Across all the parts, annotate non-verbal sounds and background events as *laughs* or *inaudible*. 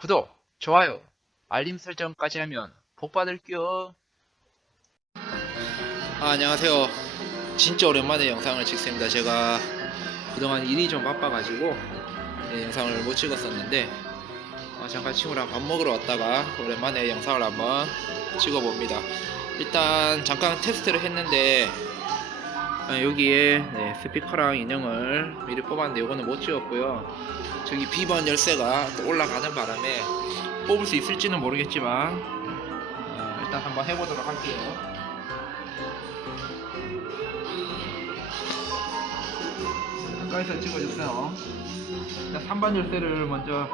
구독, 좋아요, 알림 설정까지 하면 복 받을게요. 아, 안녕하세요. 진짜 오랜만에 영상을 찍습니다. 제가 그동안 일이 좀 바빠가지고 예, 영상을 못 찍었었는데 어, 잠깐 친구랑 밥 먹으러 왔다가 오랜만에 영상을 한번 찍어봅니다. 일단 잠깐 테스트를 했는데 아, 여기에 네, 스피커랑 인형을 미리 뽑았는데 이거는 못 찍었고요. 저기 비번 열쇠가 또 올라가는 바람에 뽑을 수 있을지는 모르겠지만 어, 일단 한번 해보도록 할게요. 가까이서 찍어주세요. 자, 3번 열쇠를 먼저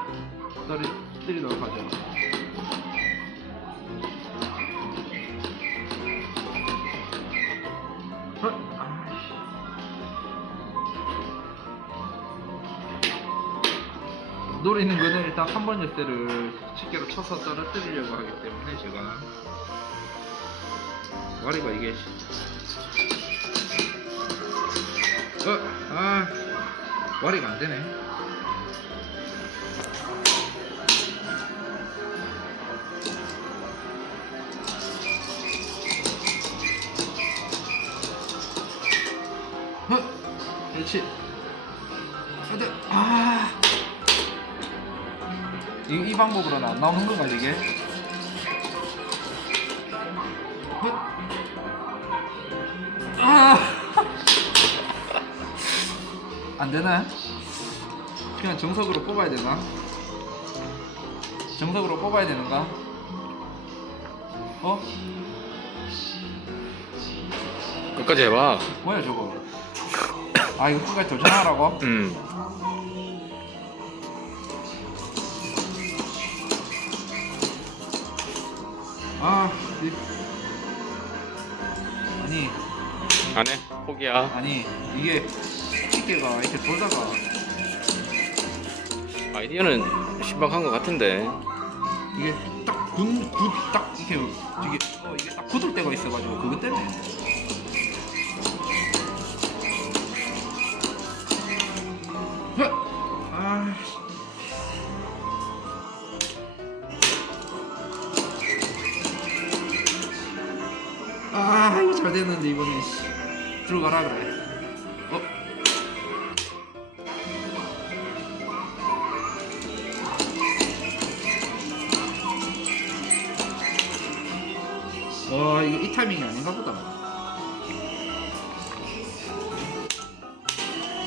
떨어뜨리도록 하죠. 노리는 거는 일단 3번 열쇠를 집게로 쳐서 떨어뜨리려고 하기 때문에 제가 와리가 이게 어, 아, 와리가 안 되네. 어, 그렇지. 이, 이 방법으로는 안 나오는 건가 이게? 헛. 아. *laughs* 안 되나? 그냥 정석으로 뽑아야 되나? 정석으로 뽑아야 되는가? 어? 끝까지 해봐. 뭐야 저거? 아 이거 끝까지 도전하라고? 음. 아, 이... 아니 안 해. 포기야. 아니 이게 집게가 이렇게 돌다가 아이디어는 신박한 것 같은데. 이게 딱군굿딱 이렇게 이게 어 이게 딱 굳을 때가 있어가지고 그것 때문에 아, 이거 잘 됐는데 이번에 씨. 들어가라 그래. 어? 와 이거 이 타이밍이 아닌가 보다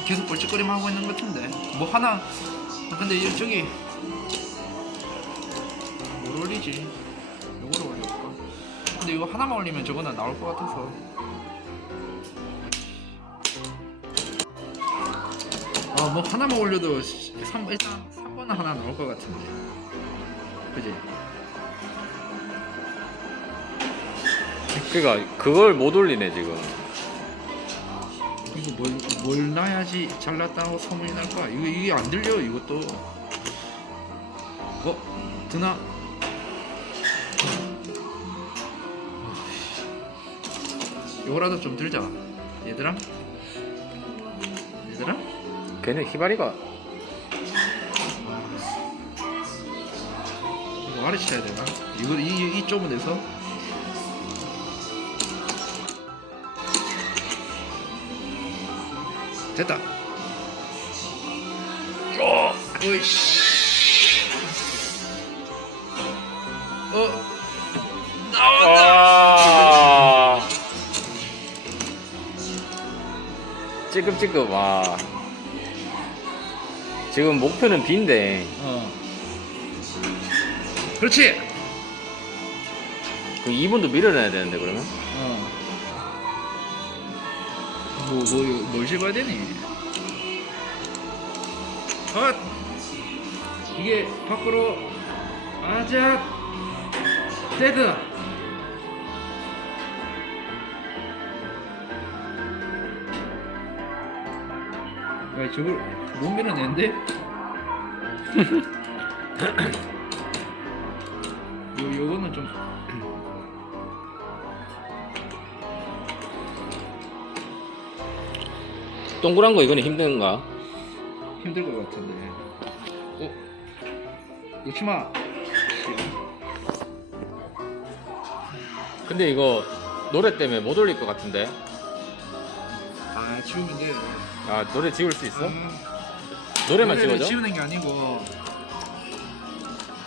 계속 벌쩍거리만 하고 있는 것 같은데 뭐 하나 아, 근데 이 저기 뭘 올리지 근데 이거 하나만 올리면 저거는 나올 것 같아서 아뭐 하나만 올려도 3, 일단 3번은 하나 나올 것 같은데 그지? 그러니까 그걸 못 올리네 지금. 이거 뭘, 뭘 놔야지 잘났다고 소문이 날까? 이거 이게 안 들려 이것도. 어 드나? 요거라도 좀 들자. 얘들아. 얘들아. 걔네 희바리가 이거 가르쳐야 되나? 이거 이, 이, 이 좁은 데서. 됐다. 어, 어이씨. 찌급찌급 와. 지금 목표는 B인데 어. 그렇지. 그 2분도 밀어내야 되는데 그러면? 어. 뭐, 뭐, 뭘 집어야 되니? 헛! 이게 밖으로, 아자! 데드! 야, 저걸 못 밀어내는데? 요, 요거는 좀 동그란 거 이거는 힘든가? 힘들 것 같은데. 어? 놓지 마. 근데 이거 노래 때문에 못 올릴 것 같은데. 아 치우면 돼. 아 노래 지울 수 있어? 음, 노래만 노래를 찍어줘? 치우는 게 아니고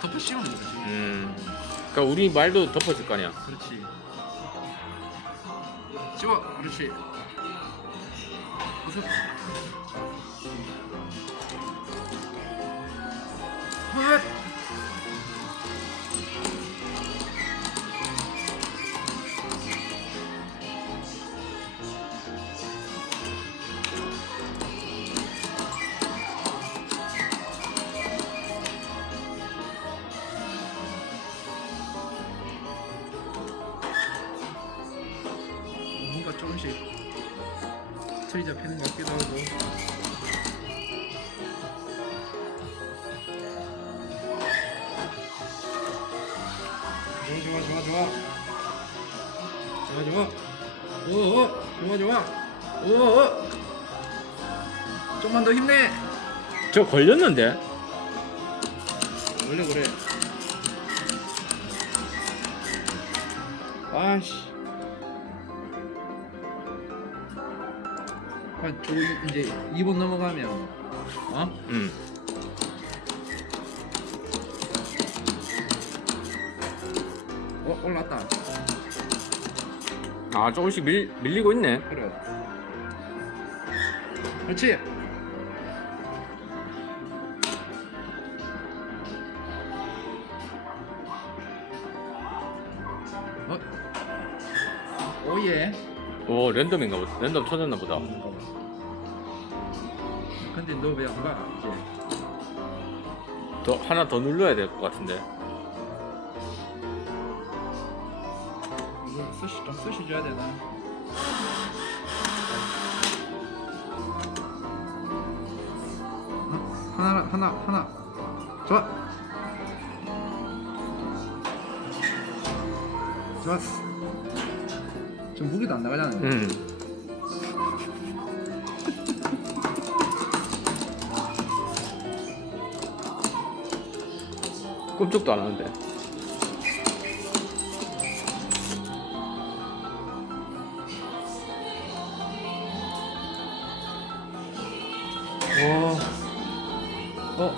덮어 씌우는 거지. 음. 그러니까 우리 말도 덮어줄 거 아니야. 그렇지. 치워. 그렇지. 어서. 틀이 잡히는 것 같기도 하고. 좋아 좋아 좋아 좋아. 좋아 좋아. 오오 좋아 좋아. 오오. 좀만 더 힘내. 저 걸렸는데? 원래 그래. 아씨 아, 저 이제 2번 넘어가면 어? 음. 어 올랐다 아 조금씩 밀, 밀리고 있네. 그래 그렇지 어? 오예 오 랜덤인가 보다. 랜덤 쳐졌나 보다. 근데 너 왜 안 가? 이제 더 하나 더 눌러야 될 것 같은데. 이거 쓰시 좀 쓰시줘야 되나? 어? 하나 하나 하나 좋아 좋았어 좀 무게도 안 나가잖아요 음. *laughs* 꿈쩍도 안 하는데. 와 어?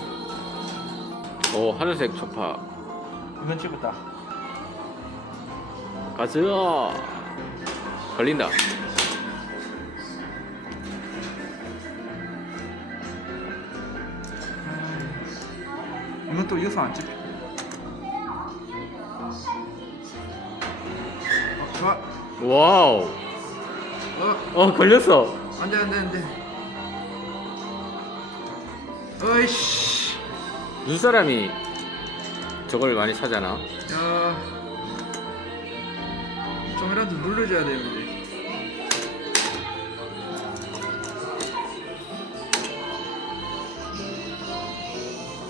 오 하늘색 초파. 이건 찍었다 가자. 걸린다. 또 이어서 안 찍혀 어, 좋아 와우. 어 어 걸렸어. 안 돼 안 돼 안 돼 어이씨 눈사람이 저걸 많이 사잖아. 야 좀이라도 눌러줘야 되는데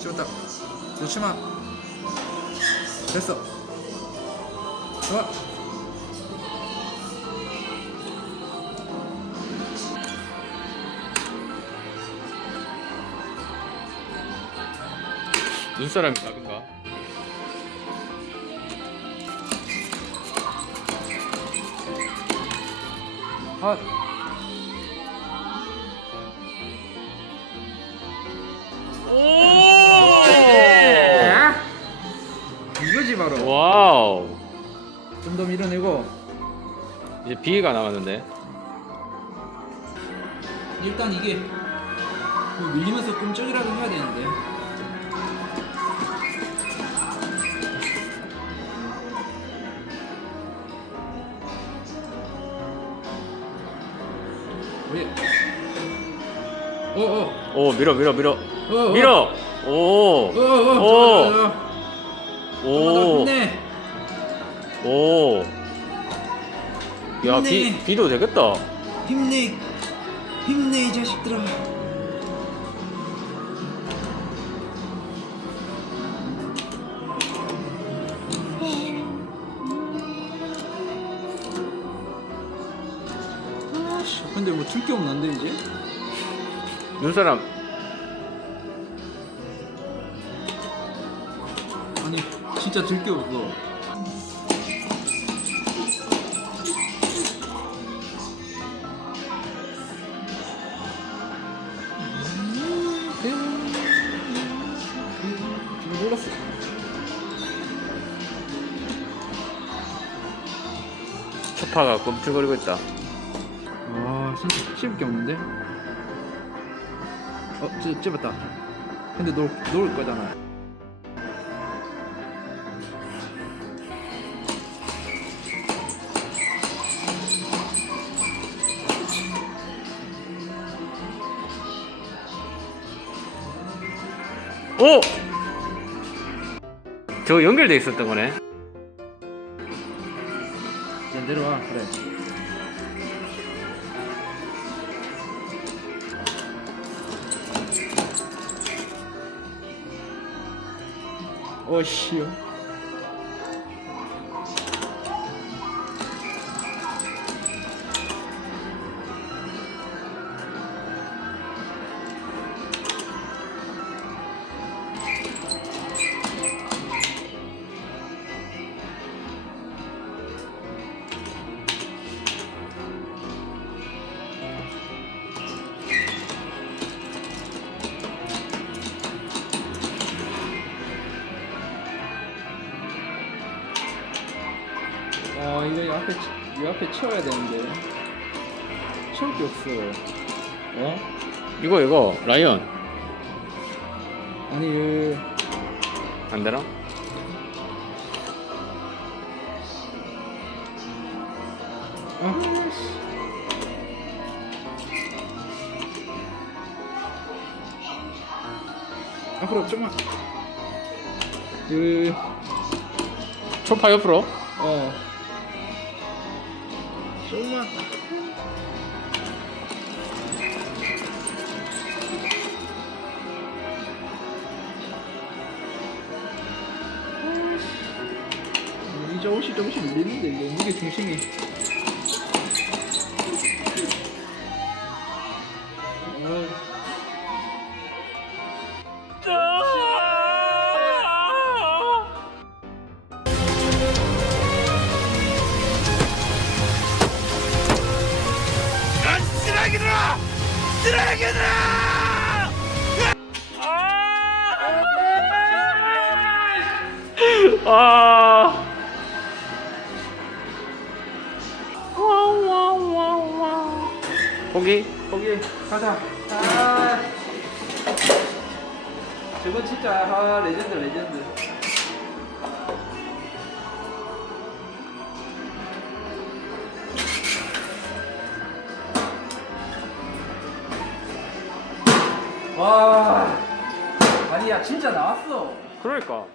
찍었다 놓지마 됐어. 좋아. 눈사람이 답인가? 헛 비가 남았는데. 일단 이게 뭐 밀리면서 끔찍이라도 해야 되는데 왜? 어어 오 밀어 밀어 밀어 어어 밀어. 오. 어어 오. 오 오. 힘내 오. 야, 힘내. 비, 비도 되겠다. 힘내 힘내 이 자식들아 아씨 근데 뭐 줄 게 없는데 이제 눈사람. 아니 진짜 들게 없어. 초파가 꿈틀거리고 있다. 아 진짜 씹을 게 없는데? 어, 찝, 찝었다. 근데 놓, 놓을 거잖아. 오! 저거 연결돼 있었던 거네. 이제 내려와, 아 이거 이 앞에 치- 이 앞에 치워야 되는데 치울 게 없어. 어? 이거 이거 라이언 아니 그 안 되나? 아 씨. 앞으로 좀만. 그 초파 옆으로. 어. 좀만. 아이씨. 이제 옷이 조금씩 밀리는데 이게 무게 중심이. *laughs* 아. 포기? 거기 가자. 아. 저건 진짜 아 레전드 레전드. 와. 아니 야 진짜 나왔어. 그러니까.